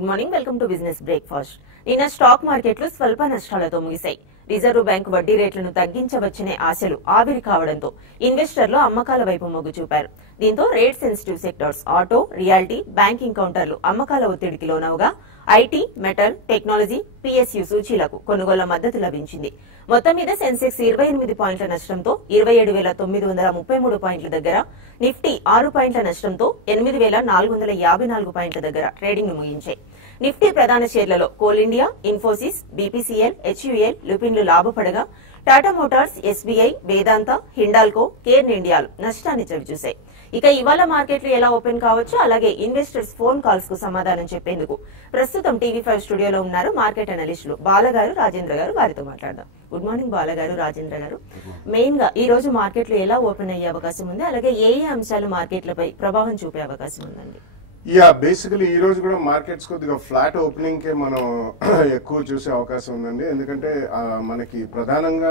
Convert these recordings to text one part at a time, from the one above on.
Good morning, welcome to business breakfast. నిన్న stock మార్కెట్లు స్వల్ప నష్టాలతో ముగిశాయి. రిజర్వ్ బ్యాంకు వడ్డీ రేట్లను తగ్గించవచ్చనే ఆశలు ఆవిరి కావడంతో ఇన్వెస్టర్లు అమ్మకాల వైపు మొగ్గు చూపారు. దీంతో rate sensitive sectors auto, reality, banking కౌంటర్లు అమ్మకాల ఒత్తిడికి లోనవగా ఐటీ, మెటల్, టెక్నాలజీ, పిఎస్యు సూచీలకు కొనుగోళ్ల మద్దతు లభించింది. మొత్తం మీద సెన్సెక్స్ 28 పాయింట్ల నష్టంతో 27,933 పాయింట్ల దగ్గర, నిఫ్టీ 6 పాయింట్ల నష్టంతో 8,454 పాయింట్ల దగ్గర ట్రేడింగ్ ను ముగించాయి. నిఫ్టీ ప్రధాన షేర్లలో Coal India, Infosys, BPCL, HUL, లుపిన్లు లాభపడగా Tata Motors, SBI, Vedanta, Hindalco, Cairn ఇండియాలు నష్టాన్ని చవిచూశాయి. ఇక ఇవాళ మార్కెట్లు ఎలా ఓపెన్ కావచ్చు, అలాగే ఇన్వెస్టర్స్ ఫోన్ కాల్స్ కు సమాధానం చెప్పేందుకు ప్రస్తుతం టీవీ5 స్టూడియోలో ఉన్నారు మార్కెట్ అనలిస్టులు బాలగారు, రాజేంద్ర గారు. వారితో మాట్లాడదాం. గుడ్ మార్నింగ్ బాలగారు, రాజేంద్ర గారు. మెయిన్ గా ఈ రోజు మార్కెట్లు ఎలా ఓపెన్ అయ్యే అవకాశం ఉంది, అలాగే ఏ అంశాలు మార్కెట్లపై ప్రభావం చూపే అవకాశం ఉందండి? బేసికలీ ఈ రోజు కూడా మార్కెట్స్ కొద్దిగా ఫ్లాట్ ఓపెనింగ్ కే మనం ఎక్కువ చూసే అవకాశం ఉందండి. ఎందుకంటే మనకి ప్రధానంగా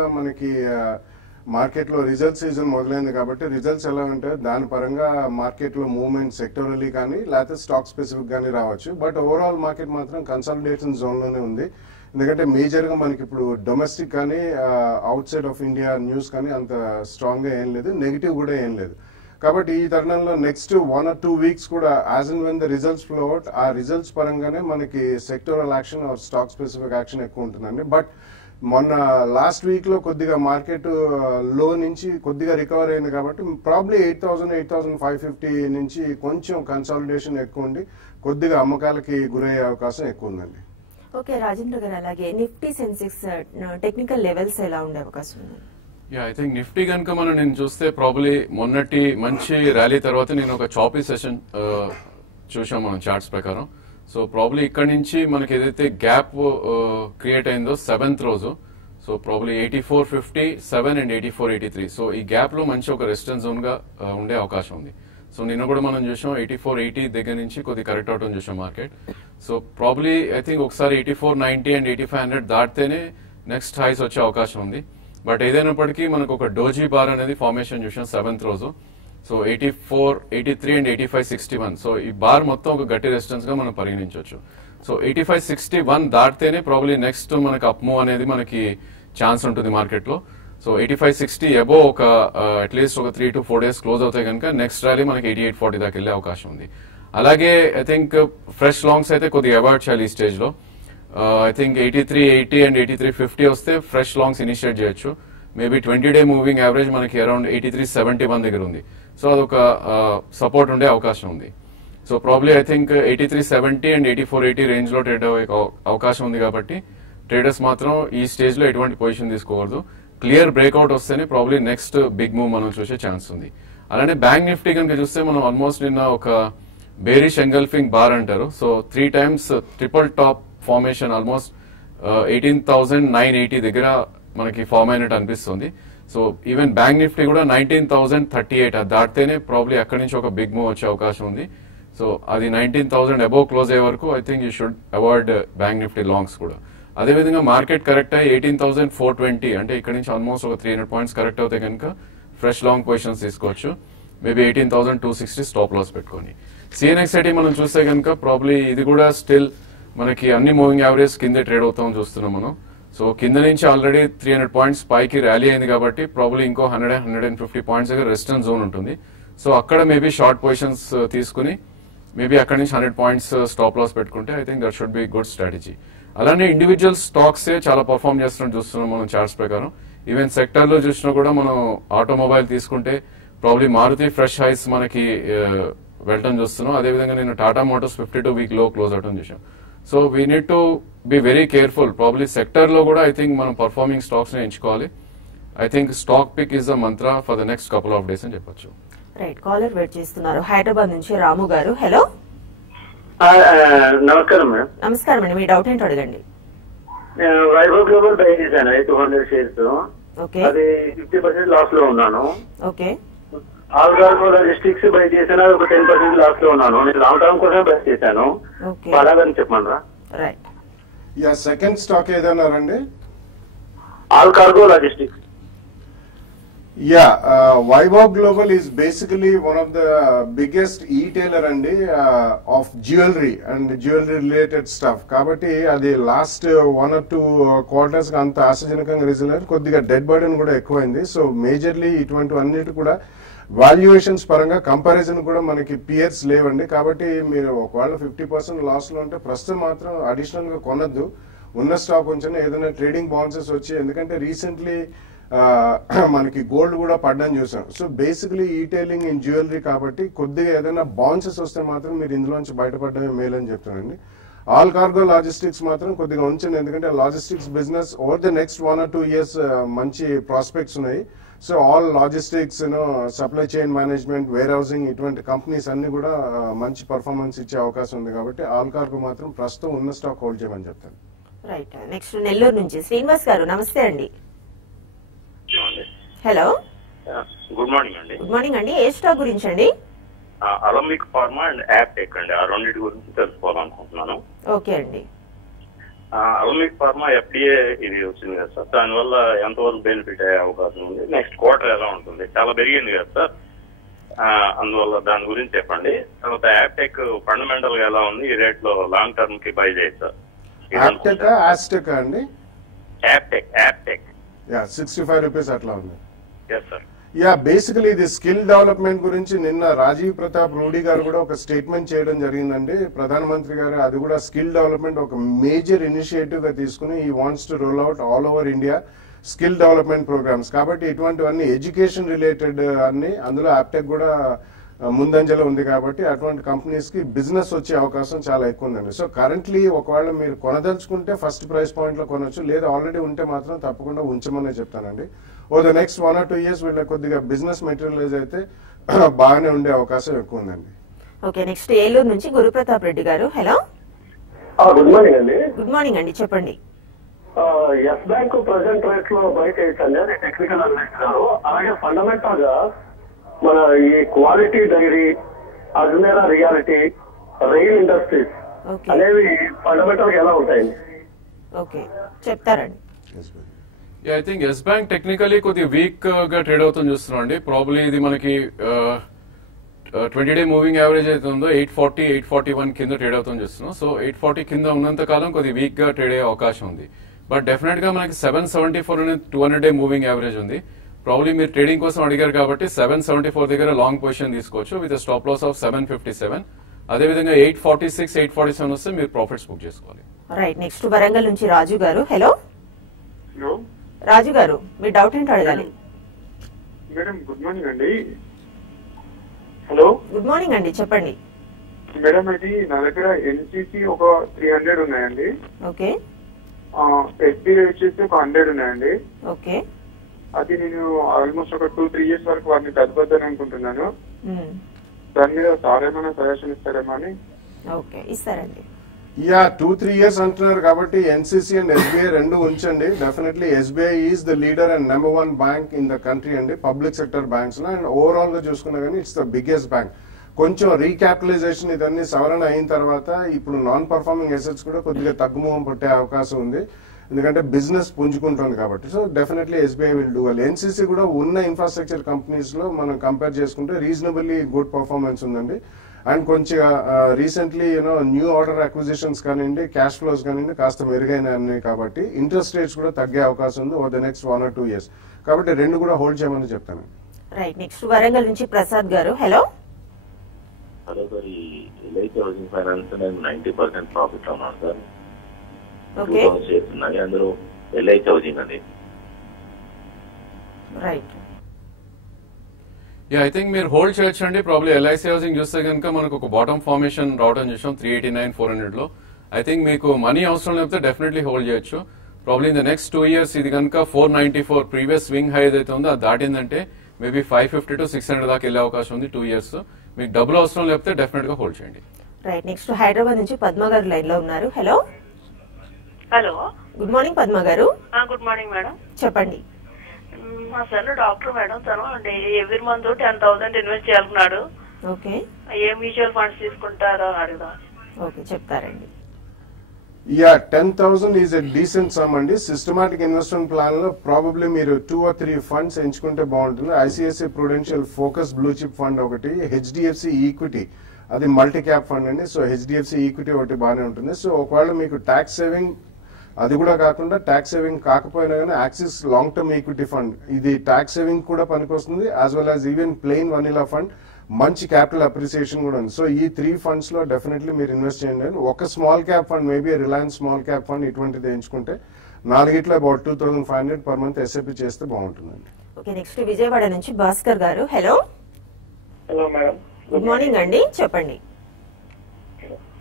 మార్కెట్ లో రిజల్ట్ సీజన్ మొదలైంది కాబట్టి రిజల్ట్స్ ఎలా ఉంటే దాని పరంగా మార్కెట్ లో మూవ్మెంట్ సెక్టోరల్లీ కానీ లేకపోతే స్టాక్ స్పెసిఫిక్ గానీ రావచ్చు. బట్ ఓవరాల్ మార్కెట్ మాత్రం కన్సాలిడేషన్ జోన్ లోనే ఉంది. ఎందుకంటే మేజర్ గా మనకి ఇప్పుడు డొమెస్టిక్ కానీ out side of India news కానీ అంత స్ట్రాంగ్ గా ఏం లేదు, నెగిటివ్ కూడా ఏం లేదు. కాబట్టి ఈ తరుణంలో నెక్స్ట్ 1 or 2 weeks కూడా as and when the results flow out, ఆ రిజల్ట్స్ పరంగానే మనకి sectoral action or stock specific action ఎక్కువ ఉంటుందండి. బట్ మొన్న లాస్ట్ వీక్ లో కొద్దిగా మార్కెట్ లో నుంచి కొద్దిగా రికవర్ అయింది కాబట్టి ప్రాబ్లీ 8,000, 8,550 నుంచి కొంచెం కన్సాలిడేషన్ ఎక్కువ ఉండి కొద్దిగా అమ్మకాలకి గురయ్యే అవకాశం ఎక్కువ ఉందండి. ఓకే రాజేంద్ర గారు, అలాగే నిఫ్టీ సెన్సెక్స్ టెక్నికల్ లెవెల్స్ ఎలా ఉండే అవకాశం ఉంది? ఐ థింక్ నిఫ్టీ కనుక నేను చూస్తే ప్రాబ్లీ మొన్నటి మంచి ర్యాలీ తర్వాత నేను ఒక చాపీ సెషన్ చూసాం మనం చార్ట్స్ ప్రకారం. సో ప్రాబ్లీ ఇక్కడ నుంచి మనకి ఏదైతే గ్యాప్ క్రియేట్ అయిందో 7th రోజు, సో ప్రాబ్లీ 84.50, 7 and 84.83. సో ఈ గ్యాప్ లో మంచి ఒక రెసిస్టెన్స్ జోన్ గా ఉండే అవకాశం ఉంది. సో నిన్న కూడా మనం చూసాం 84.80 దగ్గర నుంచి కొద్ది కరెక్ట్ అవటం చూసాం market. So probably I think ఒకసారి 84.90 and 8500 దాటితేనే నెక్స్ట్ హైస్ వచ్చే అవకాశం ఉంది. బట్ ఏదైనప్పటికీ మనకు ఒక డోజీ బార్ అనేది ఫార్మేషన్ చూసాం 7th రోజు. So 84.83 and 85.61. సో ఈ బార్ మొత్తం ఒక గట్టి రెసిస్టెన్స్ గా మనం పరిగణించవచ్చు. సో 85.61 దాటితేనే ప్రాబ్లీ నెక్స్ట్ మనకి అప్ మూవ్ అనేది మనకి ఛాన్స్ ఉంటుంది మార్కెట్ లో. సో 85.60 అబోవ్ ఒక అట్లీస్ట్ ఒక 3 to 4 days క్లోజ్ అవుతాయి కనుక నెక్స్ట్ ర్యాలీ మనకి 88.40 దాకా వెళ్లే అవకాశం ఉంది. అలాగే ఐ థింక్ ఫ్రెష్ లాంగ్స్ అయితే కొద్దిగా అవాయిడ్ చేయాలి ఈ స్టేజ్ లో. ఐ థింక్ 83.80 and 83.50 వస్తే ఫ్రెష్ లాంగ్స్ ఇనిషియేట్ చేయొచ్చు. మేబీ 20-day మూవింగ్ యావరేజ్ మనకి అరౌండ్ 83.71 దగ్గర ఉంది. సో అదొక సపోర్ట్ ఉండే అవకాశం ఉంది. So probably I think 83.70 and 84.80 range లో ట్రేడ్ అయ్యే అవకాశం ఉంది. కాబట్టి ట్రేడర్స్ మాత్రం ఈ స్టేజ్ లో ఎటువంటి పొజిషన్ తీసుకోకూడదు. క్లియర్ బ్రేక్అవుట్ వస్తేనే ప్రాబ్లీ నెక్స్ట్ బిగ్ మూవ్ మనం చూసే ఛాన్స్ ఉంది. అలానే బ్యాంక్ నిఫ్టీ కనుక చూస్తే మనం ఆల్మోస్ట్ నిన్న ఒక బేరిష్ ఎంగల్ఫింగ్ బార్ అంటారు. So 3 times triple top formation almost 18,980 దగ్గర మనకి ఫార్మ్ అయినట్టు అనిపిస్తుంది. సో ఈవెన్ బ్యాంక్ నిఫ్టీ కూడా 19,038 అది దాటితేనే ప్రాబ్లీ అక్కడి నుంచి ఒక బిగ్ మూవ్ వచ్చే అవకాశం ఉంది. సో అది 19,000 అబోవ్ క్లోజ్ అయ్యే వరకు I think you should avoid bank Nifty longs కూడా. అదేవిధంగా మార్కెట్ కరెక్ట్ అయ్యి 18,420 అంటే ఇక్కడ నుంచి ఆల్మోస్ట్ ఒక 300 points కరెక్ట్ అవుతాయి కనుక ఫ్రెష్ లాంగ్ పొజిషన్స్ తీసుకోవచ్చు. మేబీ 18,260 స్టాప్ లాస్ పెట్టుకోండి. సిఎన్ఎక్స్ఐటీ మనం చూస్తే కనుక ప్రాబ్లీ ఇది కూడా స్టిల్ మనకి అన్ని మూవింగ్ యావరేజ్ కిందే ట్రేడ్ అవుతామని చూస్తున్నాం మనం. సో కింద నుంచి ఆల్రెడీ 300 points పైకి ర్యాలీ అయింది కాబట్టి ప్రాబ్లీ ఇంకో 100-150 points దగ్గర రెసిస్టెన్స్ జోన్ ఉంటుంది. సో అక్కడ మేబీ షార్ట్ పొజిషన్స్ తీసుకుని మేబీ అక్కడ నుంచి 100 points స్టాప్ లాస్ పెట్టుకుంటే I think that should be good strategy. అలానే ఇండివిజువల్ స్టాక్స్ చాలా పర్ఫార్మ్ చేస్తున్నట్టు చూస్తున్నాం మనం చార్ట్స్ ప్రకారం. ఈవెన్ సెక్టర్ లో చూసినా కూడా మనం ఆటోమొబైల్ తీసుకుంటే ప్రాబ్లీ మారుతి ఫ్రెష్ హైస్ మనకి వెళ్ళటం చూస్తున్నాం. అదేవిధంగా నేను టాటా మోటార్స్ 52-week లో క్లోజ్ అవటం చూసాం. So we need to be very careful. Probably sector లో కూడా ఐ థింక్ మనం పర్ఫార్మింగ్ స్టాక్స్ ని ఎంచుకోవాలి. I think stock pick is the mantra for the next couple of days అని చెప్పొచ్చు. రైట్, కాలర్ వెయిట్ చేస్తున్నారు హైదరాబాద్ నుంచి రాము గారు. హలో, నమస్కారం మేడం. నమస్కారం అండి, మీ డౌట్ ఏంటో అడగండి. వైభవ్ గ్లోబల్ బై చేశాను 200 shares. ఓకే, అది 50% లాస్ లో ఉన్నాను. ఓకే. ఆల్గార్గో లాజిస్టిక్స్ బై చేశాను, అది ఒక 10% లాస్ లో ఉన్నాను. నేను లాంగ్ టర్మ్ కోసం బై చేశాను. అలాగని చెప్పమనరా? రైట్. సెకండ్ స్టాక్ ఏదన్నారండి? Allcargo logistics. Yeah, Vaibhav Global is basically one of the biggest e-tailer అండి of jewelry and jewelry related stuff. కాబట్టి అది లాస్ట్ 1 or 2 quarters అంత ఆశాజనకంగా రిజల్ట్ కొద్దిగా డెడ్ బర్డెన్ కూడా ఎక్కువైంది. సో మేజర్లీ ఇటువంటి అన్నిటి కూడా వాల్యుయేషన్స్ పరంగా కంపారిజన్ కూడా మనకి పియర్స్ లేవండి. కాబట్టి మీరు ఒకవేళ 50% లాస్ లో ఉంటే ప్రస్తుతం మాత్రం అడిషనల్ గా కొనద్దు, ఉన్న స్టాక్ ఉంచండి. ఏదైనా ట్రేడింగ్ బౌన్సెస్ వచ్చి, ఎందుకంటే రీసెంట్లీ మనకి గోల్డ్ కూడా పడ్డం చూసాం. సో బేసికలీ ఈటైలింగ్ ఇన్ జ్యువెలరీ కాబట్టి కొద్దిగా ఏదైనా బౌన్సెస్ వస్తే మాత్రం మీరు ఇందులోంచి బయటపడడమే మేలు అని చెప్తానండి. ఆల్ కార్గో లాజిస్టిక్స్ మాత్రం కొద్దిగా ఉంచండి, ఎందుకంటే logistics business over the next 1 or 2 years మంచి ప్రాస్పెక్ట్స్ ఉన్నాయి. So all logistics supply chain management, warehousing ఇటువంటి కంపెనీస్ అన్ని కూడా మంచి పర్ఫార్మెన్స్ ఇచ్చే అవకాశం ఉంది. కాబట్టి ఆల్ కార్గో మాత్రం ప్రస్తుతం ఉన్న స్టాక్ హోల్డ్ చేయమని చెప్తాను. రైట్, నెక్స్ట్ నెల్లూరు నుంచి శ్రీనివాస్ గారు, నమస్తే అండి. హలో, గుడ్ మార్నింగ్ అండి. గుడ్ మార్నింగ్ అండి. ఏ స్టాక్ గురించి అండి? అలోమిక్ ఫార్మా అండ్ యాప్టెక్ అండి, ఆ రెండింటి గురించి తెలుసుకోవాలనుకుంటున్నాను. ఓకే అండి. అలోమిక్ ఫార్మా ఎఫ్డిఏ ఇది వచ్చింది కదా సార్, దానివల్ల ఎంతవరకు బెనిఫిట్ అయ్యే అవకాశం ఉంది? నెక్స్ట్ క్వార్టర్ ఎలా ఉంటుంది? చాలా పెరిగింది కదా సార్, అందువల్ల దాని గురించి చెప్పండి. తర్వాత యాప్టెక్ ఫండమెంటల్ గా ఎలా ఉంది? ఈ రేట్ లో లాంగ్ టర్మ్ కి బై చేయొచ్చు సార్. యాప్టెక్ అండి, యాప్టెక్ 65 రూపీస్ అట్లా ఉంది. Yes sir. యా, బేసికలీ ఇది స్కిల్ డెవలప్మెంట్ గురించి నిన్న రాజీవ్ ప్రతాప్ రూడీ గారు కూడా ఒక స్టేట్మెంట్ చేయడం జరిగిందండి. ప్రధానమంత్రి గారు అది కూడా స్కిల్ డెవలప్మెంట్ ఒక మేజర్ ఇనిషియేటివ్ గా తీసుకుని ఈ wants to roll out all over India skill development programmes. కాబట్టి ఇటువంటివన్నీ ఎడ్యుకేషన్ రిలేటెడ్ అన్ని, అందులో యాప్టెక్ కూడా ముందంజలో ఉంది. కాబట్టి అటువంటి కంపెనీస్ కి బిజినెస్ వచ్చే అవకాశం చాలా ఎక్కువ ఉందండి. సో కరెంట్లీ ఒకవేళ మీరు కొనదలుచుకుంటే ఫస్ట్ ప్రైస్ పాయింట్ లో కొనొచ్చు, లేదా ఆల్రెడీ ఉంటే మాత్రం తప్పకుండా ఉంచమనే చెప్తానండి. ఓ ద నెక్స్ట్ 1 or 2 years వీళ్ళ కొద్దిగా బిజినెస్ మెటీరియలైజ్ అయితే బాగానే ఉండే అవకాశం ఎక్కువ ఉందండి. ఓకే, నెక్స్ట్ ఏలూరు నుంచి గురుప్రతాప్ రెడ్డి గారు. హలో, గుడ్ మార్నింగ్ అండి. గుడ్ మార్నింగ్ అండి, చెప్పండి. ఎస్ బ్యాంక్ ప్రెసెంట్ రేట్ లో బయట ఏంటండి, అది టెక్నికల్ అనలిస్ట్ గారు. అలాగే ఫండమెంటల్ గా మన ఈ quality dairy, Ajmera reality, rail industries అనేవి ఫండమెంటల్ గా ఎలా ఉంటాయండి? ఓకే, చెప్తారండి. I think Yes Bank technically కొద్దిగా వీక్ గా ట్రేడ్ అవుతుంది చూస్తున్నాం అండి. ప్రాబ్లీ ఇది మనకి 20-day మూవింగ్ యావరేజ్ అయితే ఉందో 840, 841 కింద ట్రేడ్ అవుతుంది చూస్తున్నాం. సో 840 కింద ఉన్నంత కాలం కొద్దిగా వీక్ గా ట్రేడ్ అయ్యే అవకాశం ఉంది. బట్ డెఫినెట్ గా మనకి 774 అనేది 200-day మూవింగ్ యావరేజ్ ఉంది. ప్రాబ్లీ మీరు ట్రేడింగ్ కోసం అడిగారు కాబట్టి 774 దగ్గర లాంగ్ పొజిషన్ తీసుకోవచ్చు విత్ స్టాప్ లాస్ ఆఫ్ 757. అదేవిధంగా 846, 847 వస్తే మీరు ప్రాఫిట్స్ బుక్ చేసుకోవాలి. రైట్, నెక్స్ట్ వరంగల్ నుంచి రాజు గారు. హలో రాజు గారు, మీ డౌట్ ఏంటో అడగాలి. మేడం గుడ్ మార్నింగ్ అండి. హలో, గుడ్ మార్నింగ్ అండి, చెప్పండి. మేడం అది నా దగ్గర ఎన్సిసి ఒక 300 ఉన్నాయండి. ఓకే. ఎస్బీఐ వచ్చేసి ఒక 100 ఉన్నాయండి. ఓకే. అది నేను ఆల్మోస్ట్ ఒక 2-3 years వరకు వాటిని తగ్గుద్దని అనుకుంటున్నాను. దాని మీద సార్ ఏమైనా సజెషన్ ఇస్తారేమో అని. ఓకే, ఇస్తారండి. యా, 2-3 years అంటున్నారు కాబట్టి ఎన్సిసి అండ్ ఎస్బీఐ రెండు ఉంచండి. Definitely SBI is the leader and number 1 bank in the country అండి, పబ్లిక్ సెక్టర్ బ్యాంక్స్ లో. అండ్ ఓవరాల్ గా చూసుకున్నా కానీ ఇట్స్ ద బిగ్గెస్ట్ బ్యాంక్. కొంచెం రీక్యాపిటలైజేషన్ ఇదన్నీ సవరణ అయిన తర్వాత ఇప్పుడు నాన్ పర్ఫార్మింగ్ అసెట్స్ కూడా కొద్దిగా తగ్గుముఖం పట్టే అవకాశం ఉంది, ఎందుకంటే బిజినెస్ పుంజుకుంటుంది కాబట్టి. So definitely SBI will do well. NCC కూడా ఉన్న ఇన్ఫ్రాస్ట్రక్చర్ కంపెనీస్ లో మనం కంపేర్ చేసుకుంటే రీజనబుల్లీ గుడ్ పర్ఫార్మెన్స్ ఉందండి. అండ్ కొంచెం రీసెంట్లీ న్యూ ఆర్డర్ అక్విజిషన్స్ కానివ్వండి, క్యాష్ ఫ్లోస్ కానివ్వండి కాస్త మెరుగైన కాబట్టి ఇంట్రెస్ట్ రేట్స్ కూడా తగ్గే అవకాశం ఉంది over the next 1 or 2 years. కాబట్టి రెండు కూడా హోల్డ్ చేయమని చెప్తాను. రైట్, నెక్స్ట్ వరంగల్ నుంచి ప్రసాద్ గారు. హలో హలో సార్, ఈ ఎల్ఐసి హౌసింగ్ ఫైనాన్స్ నేను 90% ప్రాఫిట్ ఉన్నాను సార్. ఓకే. 2000 షేర్స్ ఉన్నాయి, అందులో ఎల్ఐసి హౌసింగ్ అని. రైట్. ఐ థింక్ మీరు హోల్డ్ చేయొచ్చు అండి. ప్రాబ్లీ ఎల్ఐసి హౌసింగ్ చూస్తే కనుక మనకు ఒక బాటమ్ ఫార్మేషన్ రావడం చూసాం 389, 400 లో. ఐ థింక్ మీకు మనీ అవసరం లేకపోతే డెఫినెట్లీ హోల్డ్ చేయొచ్చు. Probably in the next 2 years ఇది కనుక 494 ప్రీవియస్ స్వింగ్ హై ఏదైతే ఉందో అది దాటిందంటే మేబీ 550 to 600 దాకా వెళ్ళే అవకాశం ఉంది 2 years. మీకు డబ్బులు అవసరం లేకపోతే డెఫినెట్ గా హోల్డ్ చేయండి. రైట్, నెక్స్ట్ హైదరాబాద్ నుంచి పద్మ గారు లైన్ లో ఉన్నారు. Hello hello, good morning Padma గారు. గుడ్ మార్నింగ్ మేడం, చెప్పండి. మా సార్ డాక్టర్ మేడం, తను ఎవ్రీ మంత్ 10,000 ఇన్వెస్ట్ చేయాలన్నాడు. ఓకే. ఏ మ్యూచువల్ ఫండ్స్ తీసుకుంటారో అని అడుగుదాం. ఓకే, చెప్తారండి. Yeah 10,000 is a decent some అండి. సిస్టమాటిక్ ఇన్వెస్ట్మెంట్ ప్లాన్ లో ప్రాబబ్లీ మీరు 2 or 3 ఫండ్స్ ఎంచుకుంటే బాగుంటుంది. ICICI Prudential focus blue chip fund ఒకటి, హెచ్డిఎఫ్సి ఈక్విటీ అది మల్టీ క్యాప్ ఫండ్ అండి. సో హెచ్డిఎఫ్సి ఈక్విటీ ఒకటి బాగానే ఉంటుంది. సో ఒకవేళ మీకు ట్యాక్స్ సేవింగ్ అది కూడా కాకుండా ట్యాక్స్ సేవింగ్ కాకపోయినా కానీ axis long term equity fund ఇది ట్యాక్స్ సేవింగ్ కూడా పనికొస్తుంది, as well as even plain vanilla fund మంచి క్యాపిటల్ అప్రిసియేషన్ కూడా ఉంది. సో ఈ 3 ఫండ్స్ లో డెఫినెట్లీ మీరు ఇన్వెస్ట్ చేయండి. ఒక small cap fund maybe Reliance small cap fund ఇటువంటిది ఎంచుకుంటే 4 అబౌట్ 2,500 పర్ మంత్ ఎస్ఐపి చేస్తే బాగుంటుందండి. ఓకే, నెక్స్ట్ విజయవాడ నుంచి భాస్కర్ గారు. Hello hello madam, good morning అండి, చెప్పండి.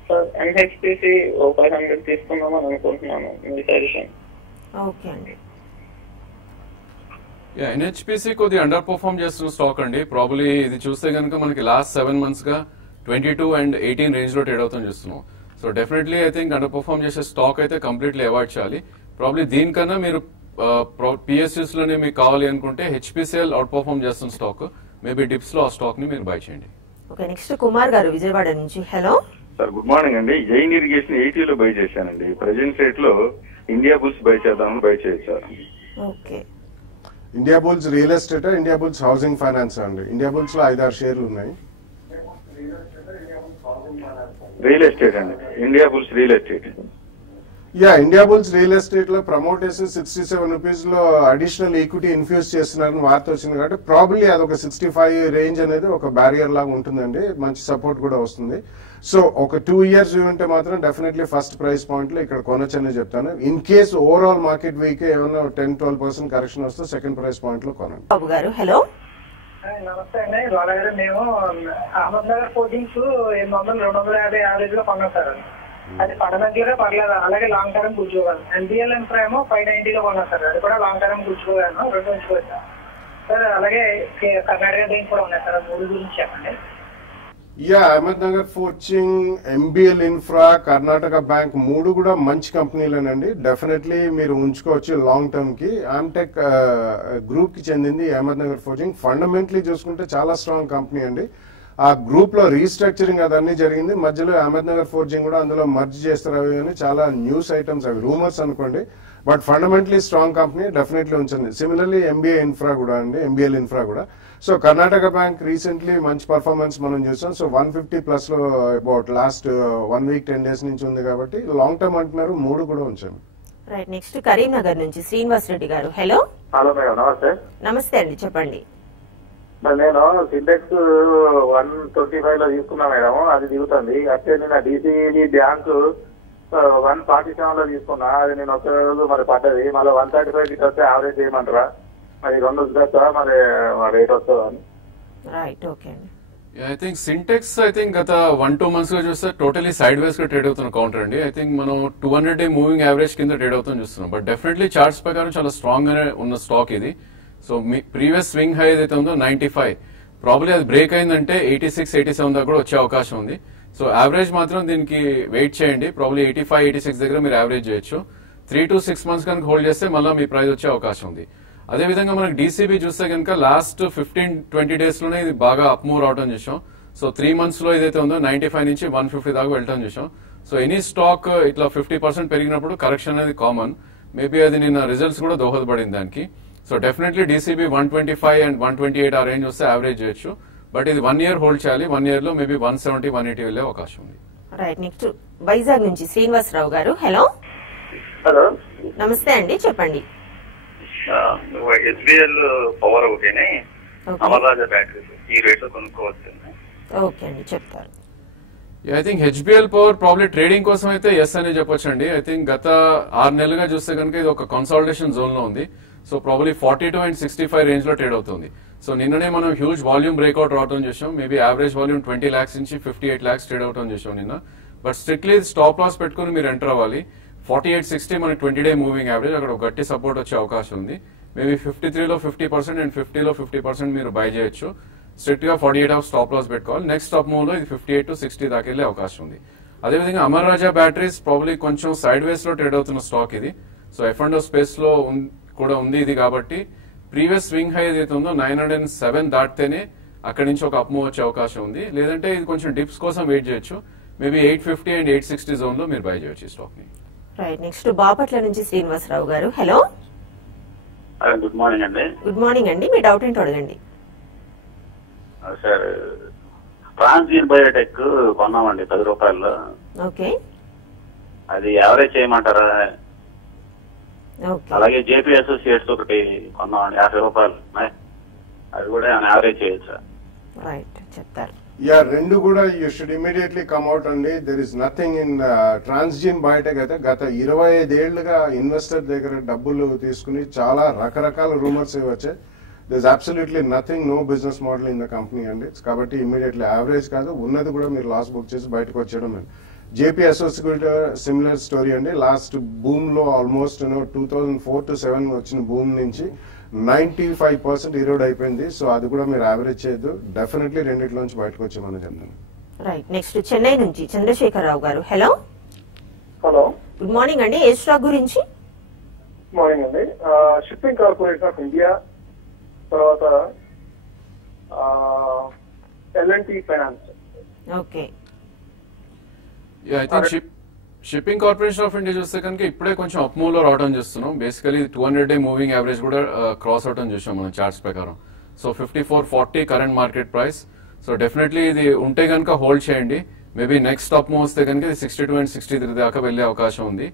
సార్ ఎన్హెచ్పిసి 500 తీసుకుందామని అనుకుంటున్నాను, మీ సజెషన్. ఓకే అండి. ఎన్హెచ్పిసి కొద్దిగా అండర్ పర్ఫార్మ్ చేస్తున్న స్టాక్ అండి. ప్రాబ్లీ ఇది చూస్తే కనుక మనకి లాస్ట్ 7 months గా 22 and 18 రేంజ్ లో ట్రేడ్ అవుతాం చూస్తున్నాం. So definitely I think under perform చేసే స్టాక్ అయితే కంప్లీట్లీ అవాయిడ్ చేయాలి. ప్రాబ్లీ దీనికన్నా మీరు పిఎస్యూస్ లోనే మీకు కావాలి అనుకుంటే హెచ్పిసిఎల్ అవుట్ పర్ఫార్మ్ చేస్తున్న స్టాక్, మేబీ డిప్స్ లో ఆ స్టాక్ ని మీరు బై చేయండి. ఓకే, నెక్స్ట్ కుమార్ గారు విజయవాడ నుంచి. హలో సార్, గుడ్ మార్నింగ్ అండి. జైన్ ఇరిగేషన్ 80 లో బై చేశానండి. ప్రెజెంట్ రేట్ లో ఇండియా బుల్స్ బై చేద్దామని బై చేయొచ్చు sir. Okay, India bulls real estate, India bulls housing finance అండి. ఇండియా బుల్స్ లో 5-6 షేర్లు ఉన్నాయి. రియల్ ఎస్టేట్ అండి, India bulls real estate. Yeah, India bulls real estate లో ప్రమోట్ చేసి 67 రూపీస్ లో అడిషనల్ ఈక్విటీ ఇన్ఫ్యూజ్ చేస్తున్నారని వార్త వచ్చింది కాబట్టి ప్రాబ్లీ అది ఒక 65 రేంజ్ అనేది ఒక బ్యారియర్ లాగా ఉంటుందండి. మంచి సపోర్ట్ కూడా వస్తుంది. సో ఒక 2 years ఉంటే మాత్రం డెఫినెట్లీ ఫస్ట్ ప్రైస్ పాయింట్ లో ఇక్కడ కొనొచ్చని చెప్తాను. In case overall market week ఏమన్నా 10-12% కరెక్షన్ వస్తే సెకండ్ ప్రైస్ పాయింట్ లో కొనండి. బాబు గారు. హలో నమస్తే అండి, వాళ్ళ గారు మేము అహ్మద్నగర్ కోచింగ్స్ 800-250 యావరేజ్ లో కొన్నాం సార్. అది పడదగ్గర పర్లేదు, అలాగే లాంగ్ టర్మ్ కూర్చోగలను. ఎన్పిఎల్ ఇన్ఫ్రా ఏమో 590 లో కొన్నాం సార్, అది కూడా లాంగ్ టర్మ్ కూర్చోగలను, 2 ఉంచుకోవచ్చు సార్. అలాగే కర్ణాటక బ్యాంక్ కూడా ఉన్నాయి సార్, 3 గురించి చెప్పండి. Yeah, Ahmednagar forging, MBL infra, Karnataka bank 3 కూడా మంచి కంపెనీలేనండి. డెఫినెట్లీ మీరు ఉంచుకోవచ్చు లాంగ్ టర్మ్ కి. ఆమ్టెక్ గ్రూప్ కి చెందింది అహ్మద్నగర్ ఫోర్చింగ్. ఫండమెంటలీ చూసుకుంటే చాలా స్ట్రాంగ్ కంపెనీ అండి. ఆ గ్రూప్ లో రీస్ట్రక్చరింగ్ అదన్నీ జరిగింది. మధ్యలో అహ్మద్నగర్ ఫోర్జింగ్ కూడా అందులో మర్జ్ చేస్తారు. అవి కానీ చాలా న్యూస్ ఐటమ్స్, అవి రూమర్స్ అనుకోండి. But fundamentally strong company, definitely ఉంచండి. సిమిలర్లీ ఎంబీఏ ఇన్ఫ్రా కూడా అండి, ఎంబీఎల్ ఇన్ఫ్రా కూడా. సో కర్ణాటక బ్యాంక్ రీసెంట్లీ మంచి పర్ఫార్మెన్స్ మనం చూసాం. సో 150+ లో అబౌట్ లాస్ట్ 1 week 10 days నుంచి ఉంది కాబట్టి లాంగ్ టర్మ్ అంటున్నారు. 3 కూడా ఉంచండి. రైట్, నెక్స్ట్ కరీంనగర్ నుంచి శ్రీనివాస్ రెడ్డి గారు. హలో హలో మేడం, నమస్తే. నమస్తే అండి, చెప్పండి. నేను సిండెక్స్ 125 లో తీసుకున్నా మేడం, అది దిగుతుంది. అయితే నేను డిసిబి బ్యాంక్ 147 లో తీసుకున్నా, అది నేను ఒక రోజు మరి పడ్డది. మళ్ళీ 135 కి వస్తే యావరేజ్ చేయమంటారా? మరి 2 వస్తుందా, మరి రేట్ వస్తుందా అని. రైట్, ఓకే అండి. ఐ థింక్ సింటెక్స్ గత 1-2 months గా చూస్తే టోటలీ సైడ్ వేస్ గా ట్రేడ్ అవుతున్న కౌంటర్ అండి. ఐ థింక్ మనం 200-day మూవింగ్ యావరేజ్ కింద ట్రేడ్ అవుతాం చూస్తున్నాం. బట్ డెఫినెట్లీ చార్ట్స్ ప్రకారం చాలా స్ట్రాంగ్ గానే ఉన్న స్టాక్ ఇది. సో మీ ప్రీవియస్ స్వింగ్ హై ఏదైతే ఉందో 95, ప్రాబ్లీ అది బ్రేక్ అయిందంటే 86-87 దాకా కూడా వచ్చే అవకాశం ఉంది. సో యావరేజ్ మాత్రం దీనికి వెయిట్ చేయండి. ప్రాబ్లీ 85-86 దగ్గర మీరు యావరేజ్ చేయొచ్చు. 3 to 6 months కనుక హోల్డ్ చేస్తే మళ్ళీ మీ ప్రైస్ వచ్చే అవకాశం ఉంది. అదేవిధంగా మనకి డీసీబీ చూస్తే కనుక లాస్ట్ 15-20 days లోనే ఇది బాగా అప్ మూవ్ రావడం చూసాం. సో 3 months లో ఏదైతే ఉందో 95 నుంచి 150 దాకా వెళ్ళటం చూసాం. సో ఎనీ స్టాక్ ఇట్లా 50% పెరిగినప్పుడు కరెక్షన్ అనేది కామన్. మేబీ అది నిన్న రిజల్ట్స్ కూడా దోహదపడింది దానికి. సో డెఫినెట్లీ డీసీబీ 125 and 128 ఆ రేంజ్ వస్తే యావరేజ్ చేయొచ్చు. బట్ ఇది 1 year హోల్డ్ చేయాలి. 1 year లో మేబీ 170-180 వెళ్ళే అవకాశం ఉంది. రైట్, నెక్స్ట్ వైజాగ్ నుంచి శ్రీనివాసరావు గారు. హలో హలో, నమస్తే అండి, చెప్పండి. ఎస్బిఎల్ పవర్ ఒకటేనే, అమర్రాజా బ్యాటరీస్ ఈ రేట్ లో కొనుక్కోవచ్చు. ఓకే అండి, చెప్తారు. I think HBL power probably trading కోసం అయితే ఎస్ అని చెప్పొచ్చు అండి. ఐ థింక్ గత 6 నెలలుగా చూస్తే కనుక ఇది ఒక కన్సాలిడేషన్ జోన్ లో ఉంది. సో ప్రాబ్లీ 42 and 65 రేంజ్ లో ట్రేడ్ అవుతుంది. సో నిన్ననే మనం హ్యూజ్ వాల్యూమ్ బ్రేక్అవుట్ రావడం చూసాం. మేబీ యావరేజ్ వాల్యూమ్ 20 lakhs నుంచి 58 lakhs ట్రేడ్ అవడం చూసాం నిన్న. బట్ స్ట్రిక్ట్లీ స్టాప్ లాస్ పెట్టుకుని మీరు ఎంటర్ అవ్వాలి. 48-60 మనకి 20-day మూవింగ్ యావరేజ్, అక్కడ ఒక గట్టి సపోర్ట్ వచ్చే అవకాశం ఉంది. మేబీ 53లో 50% అండ్ 50లో 50% మీరు బై చేయొచ్చు. స్ట్రిక్ట్ గా 48 hours స్టాప్ లాస్ పెట్టుకోవాలి. నెక్స్ట్ స్టాప్ మూవ్ లో ఇది 58 to 60 దాకా వెళ్ళే అవకాశం ఉంది. అదేవిధంగా అమర్ రాజా బ్యాటరీస్ ప్రాబ్లీ కొంచెం సైడ్ వేస్ లో ట్రేడ్ అవుతున్న స్టాక్ ఇది. సో F&O స్పేస్ లో కూడా ఉంది ఇది. కాబట్టి ప్రీవియస్ స్వింగ్ హై ఏదైతే ఉందో 907 దాటితేనే అక్కడి నుంచి ఒక అప్ మూవ్ వచ్చే అవకాశం ఉంది. లేదంటే ఇది కొంచెం డిప్స్ కోసం వెయిట్ చేయొచ్చు. మేబీ 850 and 860 జోన్ లో మీరు బై చేయొచ్చు ఈ స్టాక్ ని. రైట్, నెక్స్ట్ బాపట్ల నుంచి శ్రీనివాసరావు గారు. హలో, గుడ్ మార్నింగ్ అండి. గుడ్ మార్నింగ్ అండి. మీ డౌట్ ఏంటో అడగండి. సార్, ట్రాన్స్జీన్ బయోటెక్ కొన్నామండి 10 రూపాయల్లో. ఓకే, అది యావరేజ్ చేయమంటారా? అలాగే జేపీ అసోసియేట్స్ ఒకటి కొన్నామండి 50 రూపాయలు, అది కూడా యావరేజ్ చేయొచ్చు. రైట్, చెప్తారు. యా, రెండు కూడా యూ షుడ్ ఇమీడియట్లీ కమ్అట్ అండి. There is nothing in transgene Biotech అయితే గత 25 ఏళ్లుగా ఇన్వెస్టర్ దగ్గర డబ్బులు తీసుకుని చాలా రకరకాల రూమర్స్ వచ్చాయి. There is absolutely nothing, no business model in the company అండి. కాబట్టి ఇమీడియట్లీ యావరేజ్ కాదు, ఉన్నది కూడా మీరు లాస్ బుక్ చేసి బయటకు వచ్చేయడం. జేపీ అసోసియేట్ సిమిలర్ స్టోరీ అండి. లాస్ట్ బూమ్ లో ఆల్మోస్ట్ 2004 to 2007 వచ్చిన బూమ్ నుంచి 95% ఈరోడ్ అయిపోయింది. సో అది కూడా మీరు యావరేజ్ చేయొద్దు, డెఫినెట్లీ రెండిట్లోంచి బయటకు వచ్చేమని చెప్తాను. రైట్, నెక్స్ట్ చెన్నై నుంచి చంద్రశేఖరరావు గారు. హలో, హలో, గుడ్ మార్నింగ్ అండి. ఏ స్టాక్ గురించి? మార్నింగ్ అండి. షిప్పింగ్ కార్పొరేషన్ ఆఫ్ ఇండియా, తర్వాత L&T finance. Okay, I think shipping corporation of India చూస్తే కనుక ఇప్పుడే కొంచెం అప్మూవ్ లో రావడం చేస్తున్నాం. బేసికలీ 200-day మూవింగ్ యావరేజ్ కూడా క్రాస్ అవటం చూసాం మనం చార్ట్స్ ప్రకారం. So 54.40 current market price. So definitely ఇది ఉంటే కనుక హోల్డ్ చేయండి. మేబీ నెక్స్ట్ అప్ మూవ్ వస్తే కనుక 62 and 63 దాకా వెళ్లే అవకాశం ఉంది.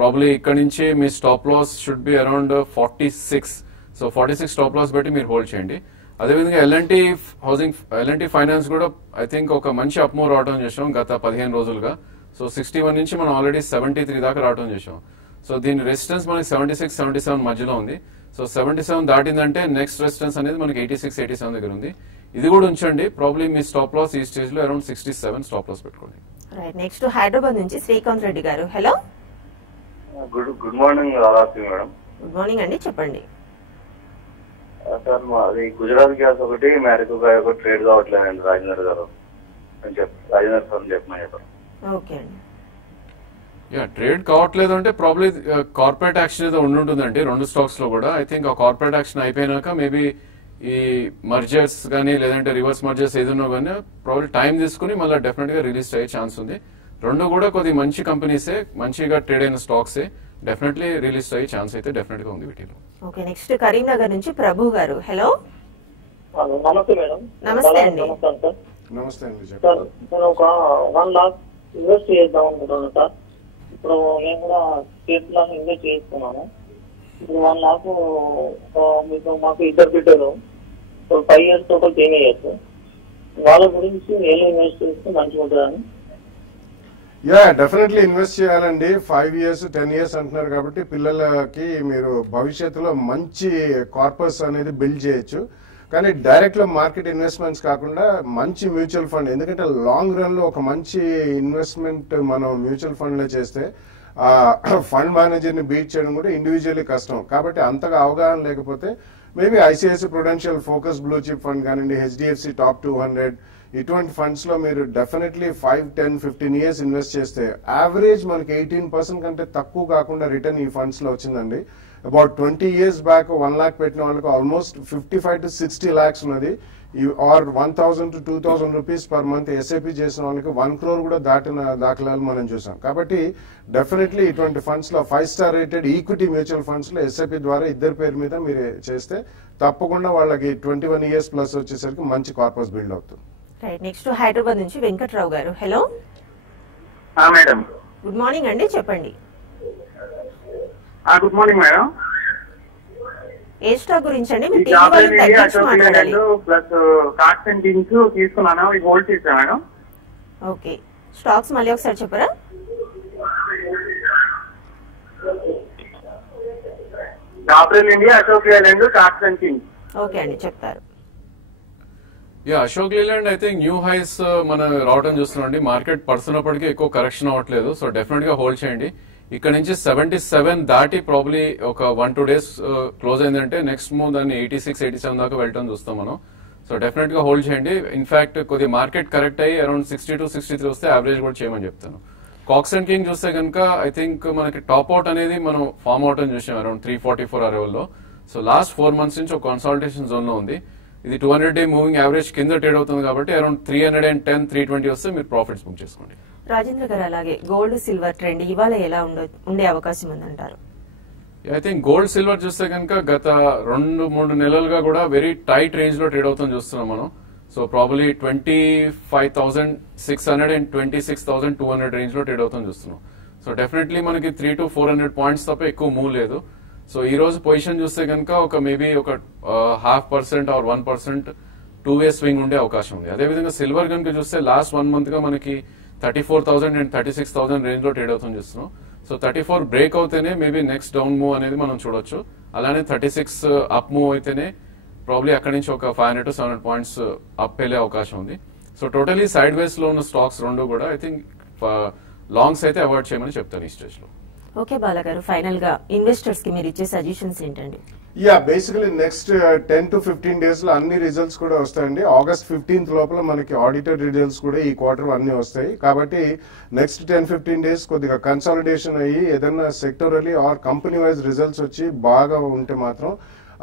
ప్రాబ్లీ ఇక్కడ నుంచి మీ stop loss should be around 46. So 46 stop loss బట్టి మీరు హోల్డ్ చేయండి. అదేవిధంగా L&T ఫైనాన్స్ కూడా ఐ థింక్ ఒక మంచి అప్ మూవ్ రావడం చేసాం గత 15 రోజులుగా. సో 61 నుంచి మనం ఆల్రెడీ 73 దాకా రావడం చేసాం. సో దీని రెసిస్టెన్స్ మనకి 76, 77 మధ్యలో ఉంది. సో 77 దాటిందంటే నెక్స్ట్ రెసిస్టెన్స్ అనేది మనకి 86, 87 దగ్గర ఉంది. ఇది కూడా ఉంచండి. ప్రాబ్లీ మీ స్టాప్ లాస్ ఈ స్టేజ్ లో అరౌండ్ 67 స్టాప్ లాస్ పెట్టుకోండి. రైట్, నెక్స్ట్ హైదరాబాద్ నుంచి శ్రీకాంత్ రెడ్డి గారు. Hello, good morning Radhashri madam. Good morning అండి, చెప్పండి. సార్, మాది గుజరాత్ గ్యాస్ ఒకటి, మ్యారికోగా ఒకటి ట్రేడ్ కావట్లేదండి. రాజేందర్ గారు రాజేందర్ సార్ చెప్పమని చెప్పారు. ఓకే అండి. యా, ట్రేడ్ కావట్లేదు అంటే ప్రాబ్లీ కార్పొరేట్ యాక్షన్ ఏదో ఉండుంటుందండి 2 స్టాక్స్ లో కూడా. ఐ థింక్ ఆ కార్పొరేట్ యాక్షన్ అయిపోయినాక మేబీ ఈ మర్జర్స్ కానీ లేదంటే రివర్స్ మర్జర్స్ ఏదన్నా కానీ ప్రాబ్లీ టైం తీసుకుని మళ్ళీ డెఫినెట్ గా రిలీజ్ అయ్యే ఛాన్స్ ఉంది. 2 కూడా కొద్ది మంచి కంపెనీసే, మంచిగా ట్రేడ్ అయిన స్టాక్సే. డెఫినెట్లీ రిలీజ్ అయ్యే ఛాన్స్ అయితే డెఫినెట్ గా ఉంది వీటిలో. ఓకే, నెక్స్ట్ కరీంనగర్ నుంచి ప్రభు గారు. హలో, నమస్తే మేడం. నమస్తే అండి. నమస్తే అండి. సార్, నేను ఒక 1 lakh ఇన్వెస్ట్ చేద్దాం అనుకుంటున్నాను సార్. ఇప్పుడు నేను కూడా స్టేట్ లో ఇన్వెస్ట్ చేస్తున్నాను. ఇప్పుడు 1 lakh మాకు 2 బిడ్డలు 5 years తో 10 years. వాళ్ళ గురించి నేను ఇన్వెస్ట్ చేస్తే మంచిగా ఉంటుందని. యా, డెఫినెట్లీ ఇన్వెస్ట్ చేయాలండి. 5 years 10 years అంటున్నారు కాబట్టి పిల్లలకి మీరు భవిష్యత్తులో మంచి కార్పస్ అనేది బిల్డ్ చేయొచ్చు. కానీ డైరెక్ట్ లో మార్కెట్ ఇన్వెస్ట్మెంట్స్ కాకుండా మంచి మ్యూచువల్ ఫండ్, ఎందుకంటే లాంగ్ రన్ లో ఒక మంచి ఇన్వెస్ట్మెంట్ మనం మ్యూచువల్ ఫండ్ లో చేస్తే ఫండ్ మేనేజర్ ని బీట్ చేయడం కూడా ఇండివిజువల్లీ కష్టం. కాబట్టి అంతగా అవగాహన లేకపోతే maybe ICICI Prudential focus blue chip fund కానివ్వండి, హెచ్డిఎఫ్సి టాప్ 200 ఇటువంటి ఫండ్స్ లో మీరు డెఫినెట్లీ 5, 10, 15 years ఇన్వెస్ట్ చేస్తే యావరేజ్ మనకి 18% కంటే తక్కువ కాకుండా రిటర్న్ ఈ ఫండ్స్ లో వచ్చిందండి. అబౌట్ 20 years బ్యాక్ 1 lakh పెట్టిన వాళ్ళకి ఆల్మోస్ట్ 55 to 60 lakhs ఉన్నది. Or 1,000 to 2,000 rupees per month SIP చేసిన వాళ్ళకి 1 crore కూడా దాటిన దాఖలాలు మనం చూసాం. కాబట్టి డెఫినెట్లీ ఇటువంటి ఫండ్స్ లో 5-star rated equity mutual funds లో ఎస్ఐపి ద్వారా ఇద్దరు పేరు మీద మీరు చేస్తే తప్పకుండా వాళ్ళకి 21 years ప్లస్ వచ్చేసరికి మంచి కార్పస్ బిల్డ్ అవుతుంది. రైట్, నెక్స్ట్ హైదరాబాద్ నుంచి వెంకట్రావు గారు. Hello madam. గుడ్ మార్నింగ్ అండి, చెప్పండి. Good morning madam. ఏ స్టాక్ గురించి అండి? మీరు టీవీ వాళ్ళు తగ్గించి మాట్లాడాలి. ప్లస్ కార్డ్స్ అండ్ థింగ్స్ తీసుకున్నాను, అవి హోల్డ్ చేసా మేడం. ఓకే, స్టాక్స్ మళ్ళీ ఒకసారి చెప్పరా? Dabur India, Ashok Leyland, cards and things. Okay అండి, చెప్తారు. Yeah, Ashok Leyland I think new highs మనం రావడం చూస్తున్నాం. మార్కెట్ పడుతున్నప్పటికీ ఎక్కువ కరెక్షన్ అవ్వట్లేదు. సో డెఫినెట్ గా హోల్డ్ చేయండి. ఇక్కడ నుంచి 77 దాటి ప్రాబ్లీ ఒక 1-2 days క్లోజ్ అయిందంటే నెక్స్ట్ మూవ్ దాన్ని 86, 87 దాకా వెళ్ళటం చూస్తాం మనం. సో డెఫినెట్ గా హోల్డ్ చేయండి. ఇన్ఫాక్ట్ కొద్ది మార్కెట్ కరెక్ట్ అయ్యి అరౌండ్ 62, 63 వస్తే యావరేజ్ కూడా చేయమని చెప్తాను. కాక్స్ అండ్ కింగ్ చూస్తే కనుక ఐ థింక్ మనకి టాప్ అవుట్ అనేది మనం ఫామ్ అవుట్ అని చూసాం అరౌండ్ 344 ఆ లెవెల్లో. సో లాస్ట్ 4 months నుంచి ఒక కన్సాలిడేషన్ జోన్ లో ఉంది. ఇది 200-day మూవింగ్ యావరేజ్ కింద ట్రేడ్ అవుతుంది కాబట్టి అరౌండ్ 310, 320 వస్తే మీరు ప్రాఫిట్స్ బుక్ చేసుకోండి. రాజేంద్ర గారు, అలాగే గోల్డ్ సిల్వర్ ట్రెండ్ ఇవాళ ఎలా ఉండే అవకాశం ఉందంటారు? ఐ థింక్ గోల్డ్ సిల్వర్ చూస్తే కనుక గత 2-3 నెలలుగా కూడా వెరీ టైట్ రేంజ్ లో ట్రేడ్ అవుతుంది చూస్తున్నాం మనం. సో ప్రాబబ్లీ 25,600 అండ్ 26,200 రేంజ్ లో ట్రేడ్ అవుతుంది చూస్తున్నాం. సో డెఫినెట్లీ మనకి 300 to 400 పాయింట్స్ తప్ప ఎక్కువ మూవ్ లేదు. సో ఈ రోజు పొజిషన్ చూస్తే కనుక ఒక మేబీ ఒక 0.5% or 1% 2-way స్వింగ్ ఉండే అవకాశం ఉంది. అదేవిధంగా సిల్వర్ కనుక చూస్తే లాస్ట్ 1 month గా మనకి 34,000 అండ్ 36,000 రేంజ్ లో ట్రేడ్ అవుతుంది చూస్తున్నాం. సో 34 బ్రేక్ అవుతేనే మేబీ నెక్స్ట్ డౌన్ మూవ్ అనేది మనం చూడొచ్చు. అలానే 36 అప్ మూవ్ అయితేనే ప్రాబ్లీ అక్కడి నుంచి ఒక 500 to 700 పాయింట్స్ అప్ వెళ్ళే అవకాశం ఉంది. సో టోటలీ సైడ్ వేస్ లో ఉన్న స్టాక్స్ రెండు కూడా ఐ థింక్ లాంగ్స్ అయితే అవాయిడ్ చేయమని చెప్తాను ఈ స్టేజ్ లో. ఓకే బాలగారు, ఫైనల్ గా ఇన్వెస్టర్స్ కి మీరు ఇచ్చే సజెషన్స్ ఏంటండి? బేసికలీ నెక్స్ట్ 10 to 15 days లో అన్ని రిజల్ట్స్ కూడా వస్తాయండి. August 15th లోపల మనకి ఆడిటెడ్ రిజల్ట్స్ కూడా ఈ క్వార్టర్ అన్ని వస్తాయి. కాబట్టి నెక్స్ట్ 10-15 days కొద్దిగా కన్సాలిడేషన్ అయ్యి ఏదైనా సెక్టరల్లీ ఆర్ కంపెనీ వైజ్ రిజల్ట్స్ వచ్చి బాగా ఉంటే మాత్రం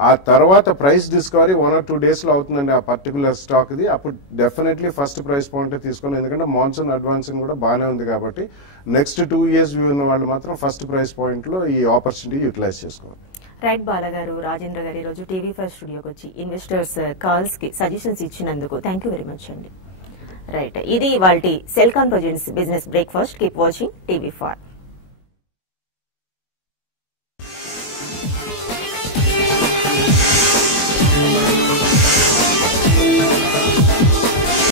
ఆ తర్వాత ప్రైస్ డిస్కవరీ 1 or 2 days లో అవుతుందండి ఆ పర్టికులర్ స్టాక్ ది. అప్పుడు డెఫినెట్లీ ఫస్ట్ ప్రైస్ పాయింట్ తీసుకోండి, ఎందుకంటే మాన్సూన్ అడ్వాన్సింగ్ కూడా బాగానే ఉంది కాబట్టి నెక్స్ట్ 2 years వ్యూ ఉన్న వాళ్ళు మాత్రం ఫస్ట్ ప్రైస్ పాయింట్ లో ఈ ఆపర్చునిటీ యూటిలైజ్ చేసుకోవాలి. రైట్ బాలగారు, రాజేంద్ర గారు ఈరోజు TV5 స్టూడియోకి వచ్చి ఇన్వెస్టర్స్ కాల్స్ కి సజెషన్స్ ఇచ్చినందుకు థ్యాంక్ యూ వెరీ మచ్ అండి. రైట్, ఇది ఇవాల్టి Celkon presents business breakfast. Keep watching TV5.